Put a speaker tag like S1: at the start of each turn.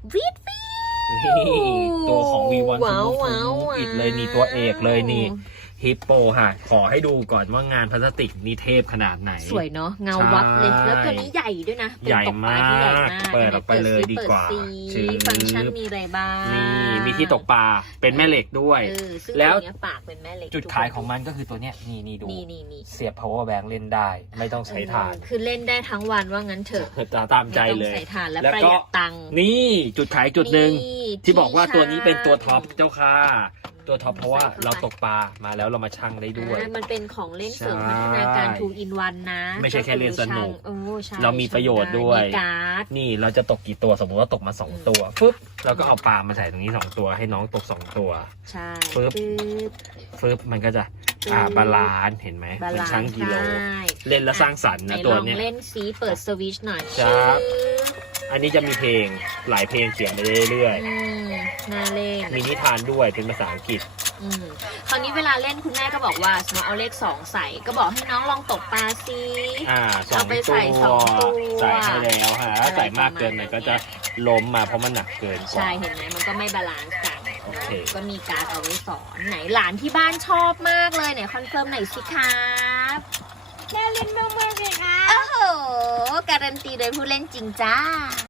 S1: วิด
S2: ตัวของ V1
S1: ว้าวว้าว
S2: อิดเลยนี่ตัวเอกเลยนี่ฮิปโปค่ะขอให้ดูก่อนว่างานพลาสติกนี่เทพขนาดไหน
S1: สวยเนาะเงาวับเลยแล้วตัวนี้ใหญ่ด้วยนะ
S2: ใหญ่มากเปิดออกไปเลยดีกว่า
S1: ฟังก์ชันมีอะไรบ้าง
S2: นี่มีที่ตกปลาเป็นแม่เหล็กด้วย
S1: แล้วปากเป็นแม่เหล็ก
S2: จุดขายของมันก็คือตัวเนี้ยนี่ดูเสียบ power bank เล่นได้ไม่ต้องใช้ถ่าน
S1: คือเล่นได้ทั้งวันว่างั้นเถอะ
S2: ตามใจเลย
S1: ใส่ถ่านแล้วประหยัดตังค์
S2: นี่จุดขายจุดหนึ่งที่บอกว่าตัวนี้เป็นตัวท็อปเจ้าค่ะตัวท็อปเพราะว่าเราตกปลามาแล้วเรามาชั่งได้ด้วย
S1: มันเป็นของเล่นเสริมพัฒนาการ 2 in 1 นะ
S2: ไม่ใช่แค่เล่นสนุกเรามีประโยชน์ด้วยนี่เราจะตกกี่ตัวสมมติว่าตกมา2ตัวฟึบเราก็เอาปลามาใส่ตรงนี้2ตัวให้น้องตก2ตัว
S1: ใช่
S2: ฟึบมันก็จะบาลานซ์เห็นไหมมันชั่งกิโลเล่นแล้วสร้างสรรค์นะตัวเนี้ย
S1: เล่นซีเปิดสวิตช์หน่อย
S2: ครับอันนี้จะมีเพลงหลายเพลงเขียนไปเรื่อย
S1: ๆน่าเล่น
S2: มีนิทานด้วยเป็นภาษาอังกฤษ
S1: คราวนี้เวลาเล่นคุณแม่ก็บอกว่าสมมติเอาเลข2ใส่ก็บอกให้น้องลองตกปลาซิเอาไปใส่2ตัว
S2: ใส่ให้แล้วฮะถ้าใส่มากเกินมันก็จะล้มมาเพราะมันหนักเกิน
S1: ใช่เห็นไหมมันก็ไม่บาลานซ์กันก็มีการเอาไว้สอนไหนหลานที่บ้านชอบมากเลยเนี่ยคอนเฟิร์มหน่อยสิครับ
S3: น่าเล่นมากๆเลยค่ะ
S1: โอ้โหการันตีโดยผู้เล่นจริงจ้า